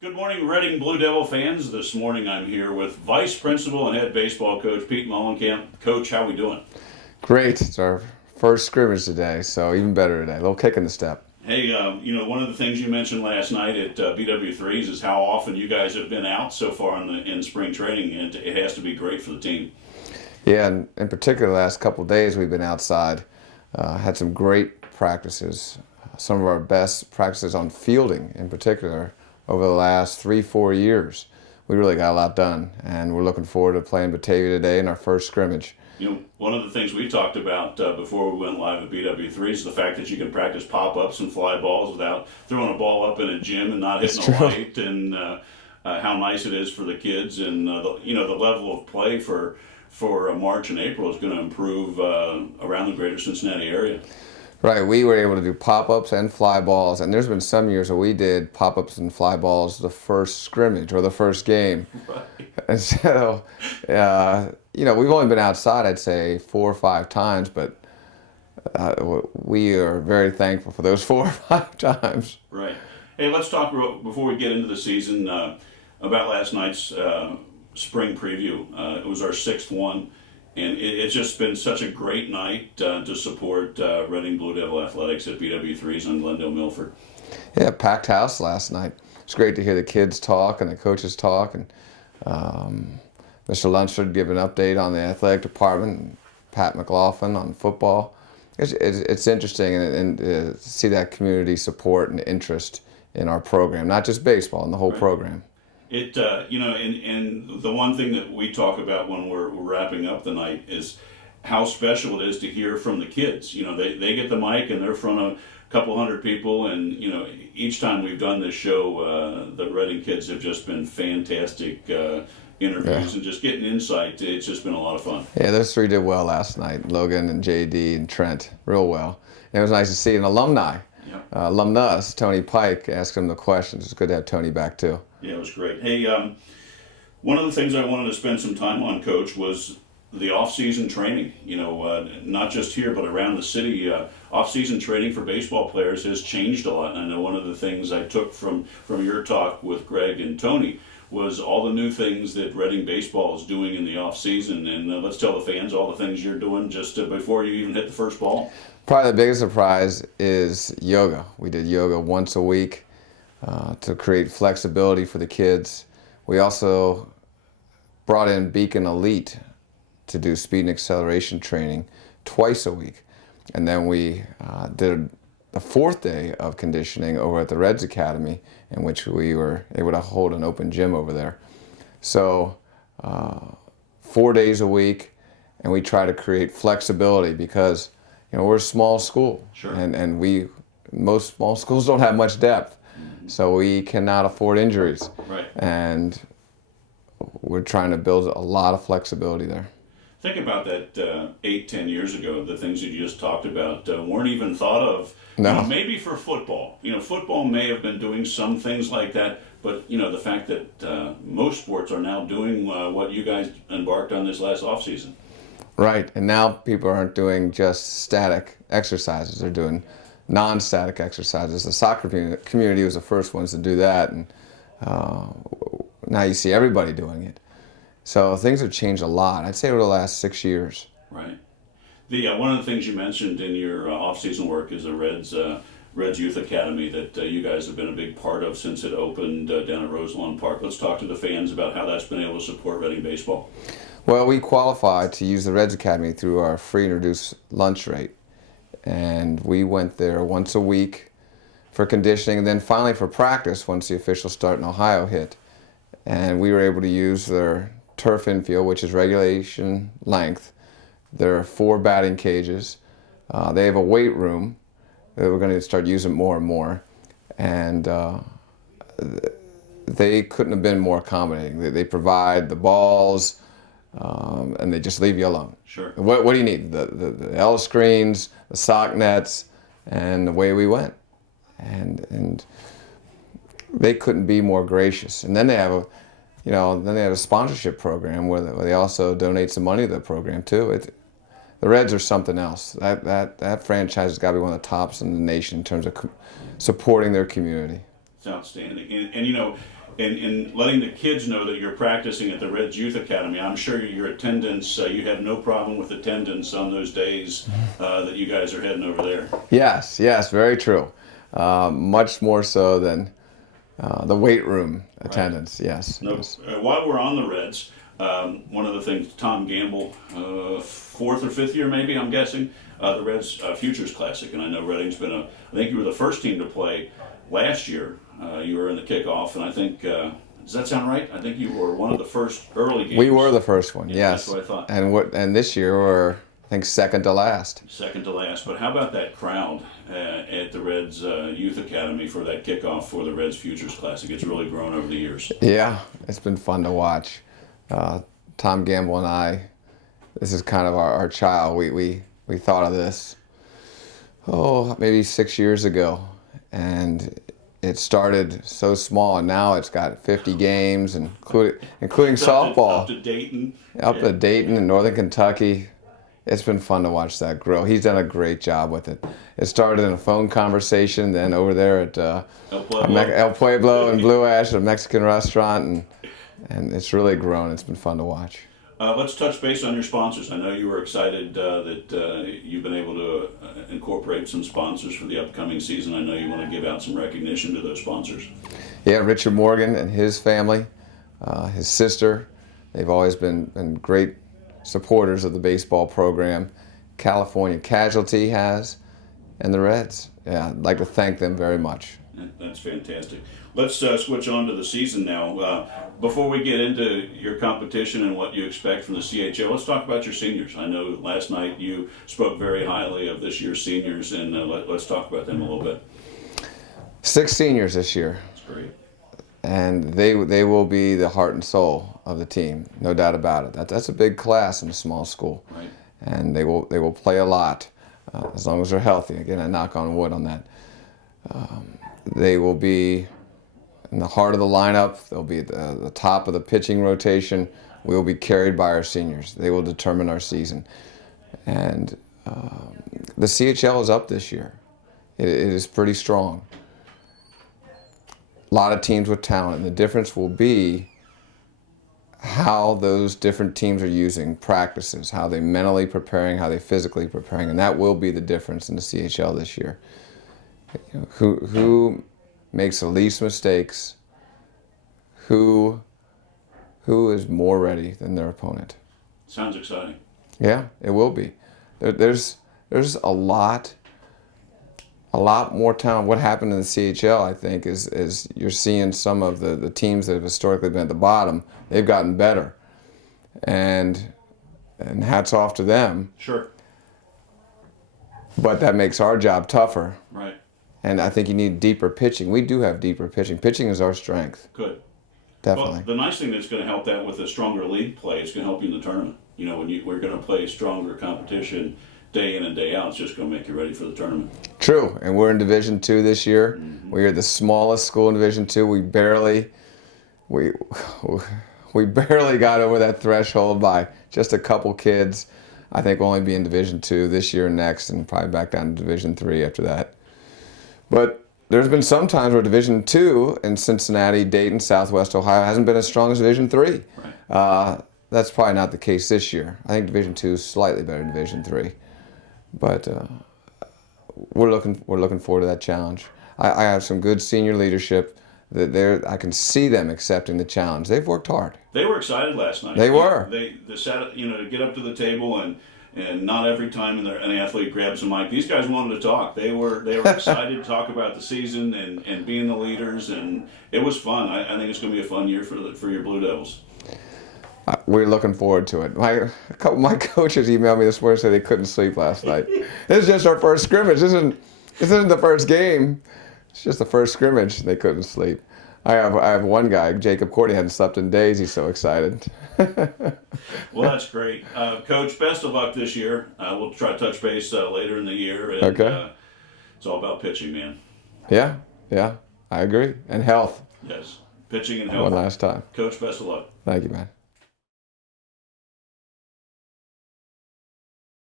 Good morning, Reading Blue Devil fans. This morning I'm here with Vice Principal and Head Baseball Coach Pete Muehlenkamp. Coach, how we doing? Great. It's our first scrimmage today, so even better today. A little kick in the step. Hey, one of the things you mentioned last night at BW3s is how often you guys have been out so far in spring training, and it has to be great for the team. Yeah, and in particular, the last couple of days we've been outside. Had some great practices. Some of our best practices on fielding, in particular, over the last 3-4 years. We really got a lot done, and we're looking forward to playing Batavia today in our first scrimmage. One of the things we talked about before we went live at BW3 is the fact that you can practice pop-ups and fly balls without throwing a ball up in a gym and not hitting a light, and how nice it is for the kids, and the level of play for March and April is going to improve around the greater Cincinnati area. Right, we were able to do pop-ups and fly balls, and there's been some years where we did pop-ups and fly balls the first scrimmage or the first game. Right. And so, we've only been outside, I'd say, 4 or 5 times, but we are very thankful for those 4 or 5 times. Right. Hey, let's talk before we get into the season about last night's spring preview. It was our 6th one. And it's just been such a great night to support Reading Blue Devil Athletics at BW3s on Glendale Milford. Yeah, packed house last night. It's great to hear the kids talk and the coaches talk. And Mr. Lunsford give an update on the athletic department, and Pat McLaughlin on football. It's interesting and to see that community support and interest in our program, not just baseball, in the whole program. It and the one thing that we talk about when we're wrapping up the night is how special it is to hear from the kids. They get the mic and they're in front of a couple hundred people, and each time we've done this show, the Reading kids have just been fantastic interviews and just getting insight. It's just been a lot of fun. Yeah, those 3 did well last night. Logan and JD and Trent, real well. And it was nice to see an alumnus, Tony Pike, ask him the questions. It's good to have Tony back too. Yeah, it was great. Hey, one of the things I wanted to spend some time on, Coach, was the off-season training. Not just here, but around the city. Off-season training for baseball players has changed a lot. And I know one of the things I took from your talk with Greg and Tony was all the new things that Reading Baseball is doing in the off-season. And let's tell the fans all the things you're doing just before you even hit the first ball. Probably the biggest surprise is yoga. We did yoga once a week to create flexibility for the kids. We also brought in Beacon Elite to do speed and acceleration training twice a week. And then we did the 4th day of conditioning over at the Reds Academy, in which we were able to hold an open gym over there. So 4 days a week, and we try to create flexibility because we're a small school. Sure. And most small schools don't have much depth. So we cannot afford injuries. Right. And we're trying to build a lot of flexibility there. Think about that 8-10 years ago. The things that you just talked about weren't even thought of. No. Maybe for football. Football may have been doing some things like that, but the fact that most sports are now doing what you guys embarked on this last offseason. Right. And now people aren't doing just static exercises. They're doing non-static exercises. The soccer community was the first ones to do that, and now you see everybody doing it. So things have changed a lot, I'd say, over the last 6 years. Right. One of the things you mentioned in your off-season work is the Reds Youth Academy that you guys have been a big part of since it opened down at Roselawn Park. Let's talk to the fans about how that's been able to support Reading baseball. Well, we qualified to use the Reds Academy through our free and reduced lunch rate. And we went there once a week for conditioning, and then finally for practice once the official start in Ohio hit. And we were able to use their turf infield, which is regulation length. There are 4 batting cages. They have a weight room that we're going to start using more and more. And they couldn't have been more accommodating. They provide the balls, and they just leave you alone. Sure. What do you need? The L screens, the sock nets, and away we went. And they couldn't be more gracious. And then they have a sponsorship program where they also donate some money to the program too. The Reds are something else. That franchise has got to be one of the tops in the nation in terms of supporting their community. It's outstanding. And in letting the kids know that you're practicing at the Reds Youth Academy. I'm sure your attendance, you had no problem with attendance on those days that you guys are heading over there. Yes, very true. Much more so than the weight room attendance. Right. Yes. No, yes. While we're on the Reds, one of the things, Tom Gamble, fourth or fifth year maybe, I'm guessing, the Reds Futures Classic, and I know Reading's been I think you were the first team to play last year. You were in the kickoff, and I think, does that sound right? I think you were one of the first early games. We were the first one, yeah, yes. That's what I thought. And this year we're, I think, second to last. Second to last. But how about that crowd at the Reds Youth Academy for that kickoff for the Reds Futures Classic? It's really grown over the years. Yeah, it's been fun to watch. Tom Gamble and I, this is kind of our child. We thought of this, maybe 6 years ago. And it started so small, and now it's got 50 games, including softball. Up to Dayton. Up to Dayton and Northern Kentucky. It's been fun to watch that grow. He's done a great job with it. It started in a phone conversation, then over there at El Pueblo in Blue Ash, a Mexican restaurant, and it's really grown. It's been fun to watch. Let's touch base on your sponsors. I know you were excited that you've been able to incorporate some sponsors for the upcoming season. I know you want to give out some recognition to those sponsors. Yeah, Richard Morgan and his family, his sister, they've always been great supporters of the baseball program. California Casualty has, and the Reds. Yeah, I'd like to thank them very much. That's fantastic. Let's switch on to the season now. Before we get into your competition and what you expect from the CHL, let's talk about your seniors. I know last night you spoke very highly of this year's seniors, and let's talk about them a little bit. 6 seniors this year. That's great. And they will be the heart and soul of the team, no doubt about it. That's a big class in a small school. Right. And they will play a lot, as long as they're healthy. Again, I knock on wood on that. They will be in the heart of the lineup. They'll be at the top of the pitching rotation. We will be carried by our seniors. They will determine our season. And the CHL is up this year. It is pretty strong. A lot of teams with talent, and the difference will be how those different teams are using practices, how they mentally preparing, how they physically preparing, and that will be the difference in the CHL this year. You know, who makes the least mistakes, who is more ready than their opponent. Sounds exciting. Yeah, it will be. There's a lot more talent. What happened in the CHL, I think, is you're seeing some of the teams that have historically been at the bottom, they've gotten better. And hats off to them. Sure. But that makes our job tougher. Right. And I think you need deeper pitching. We do have deeper pitching. Pitching is our strength. Good. Definitely. Well, the nice thing that's going to help that with a stronger league play is going to help you in the tournament. You know, we're going to play stronger competition day in and day out, it's just going to make you ready for the tournament. True, and we're in Division II this year. Mm-hmm. We are the smallest school in Division II. We barely got over that threshold by just a couple kids. I think we'll only be in Division II this year and next, and probably back down to Division III after that. But there's been some times where Division II in Cincinnati, Dayton, Southwest Ohio hasn't been as strong as Division III. Right. That's probably not the case this year. I think Division II is slightly better than Division III. But we're looking forward to that challenge. I have some good senior leadership that I can see them accepting the challenge. They've worked hard. They were excited last night. They were. They sat, to get up to the table and not every time an athlete grabs a mic. These guys wanted to talk. They were excited to talk about the season and being the leaders, and it was fun. I think it's going to be a fun year for your Blue Devils. We're looking forward to it. A couple of my coaches emailed me this morning and said they couldn't sleep last night. This is just our first scrimmage. This isn't the first game. It's just the first scrimmage. They couldn't sleep. I have one guy, Jacob Cordy, hadn't slept in days. He's so excited. Well, that's great. Coach, best of luck this year. We'll try to touch base later in the year. And, okay. It's all about pitching, man. Yeah, I agree. And health. Yes, pitching and health. One last time. Coach, best of luck. Thank you, man.